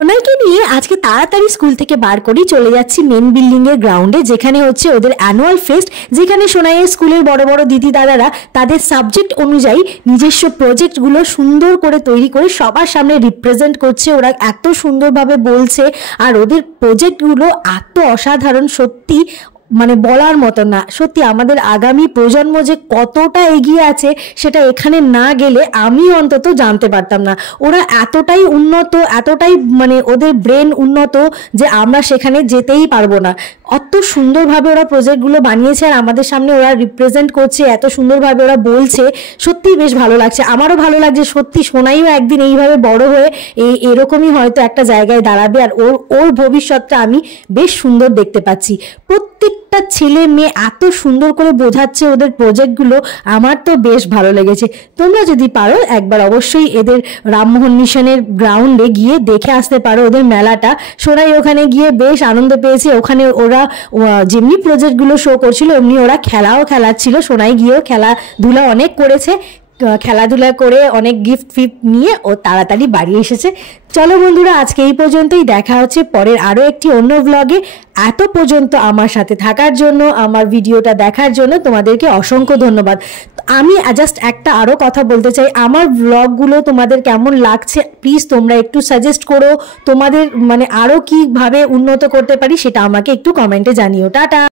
ওনাকে নিয়ে আজকে তাড়াতাড়ি স্কুল থেকে বার করেই চলে যাচ্ছি মেন বিল্ডিং এর গ্রাউন্ডে, যেখানে হচ্ছে ওদের অ্যানুয়াল ফেস্ট, যেখানে সোনাইয়ের স্কুলের বড় বড় দিদি দাদারা তাদের সাবজেক্ট অনুযায়ী নিজস্ব প্রজেক্টগুলো সুন্দর করে তৈরি করে সবার সামনে রিপ্রেজেন্ট করছে। ওরা এত সুন্দরভাবে বলছে আর ওদের প্রজেক্টগুলো এত অসাধারণ, সত্যি মানে বলার মতো না। সত্যি আমাদের আগামী প্রজন্ম যে কতটা এগিয়ে আছে সেটা এখানে না গেলে আমি অন্তত জানতে পারতাম না। ওরা এতটাই উন্নত, এতটাই মানে ওদের ব্রেন উন্নত যে আমরা সেখানে যেতেই পারবো না। অত সুন্দরভাবে ওরা প্রজেক্টগুলো বানিয়েছে আর আমাদের সামনে ওরা রিপ্রেজেন্ট করছে, এত সুন্দরভাবে ওরা বলছে, সত্যিই বেশ ভালো লাগছে। আমারও ভালো লাগছে, সত্যি সোনাইও একদিন এইভাবে বড় হয়ে এরকমই হয়তো একটা জায়গায় দাঁড়াবে আর ওর ভবিষ্যৎটা আমি বেশ সুন্দর দেখতে পাচ্ছি। প্রত্যেকটা ছেলে মেয়ে এত সুন্দর করে বোঝাচ্ছে ওদের প্রজেক্টগুলো, আমার তো বেশ ভালো লেগেছে। তোমরা যদি পারো একবার অবশ্যই এদের রামমোহন মিশনের গ্রাউন্ডে গিয়ে দেখে আসতে পারো ওদের মেলাটা। সোনাই ওখানে গিয়ে বেশ আনন্দ পেয়েছে। ওখানে ওরা যেমনি প্রজেক্টগুলো শো করছিল এমনি ওরা খেলাও খেলাচ্ছিল। সোনাই গিয়েও খেলাধুলা অনেক করেছে, খেলাধুলা করে অনেক গিফট ফিফট নিয়ে ও তাড়াতাড়ি বাড়ি এসেছে। চলো বন্ধুরা, আজকে এই পর্যন্তই, দেখা হচ্ছে পরের আরও একটি অন্য ব্লগে। এত পর্যন্ত আমার সাথে থাকার জন্য, আমার ভিডিওটা দেখার জন্য তোমাদেরকে অসংখ্য ধন্যবাদ। আমি জাস্ট একটা আরও কথা বলতে চাই, আমার ব্লগগুলো তোমাদের কেমন লাগছে প্লিজ তোমরা একটু সাজেস্ট করো। তোমাদের মানে আরও কীভাবে উন্নত করতে পারি সেটা আমাকে একটু কমেন্টে জানিও। টাটা।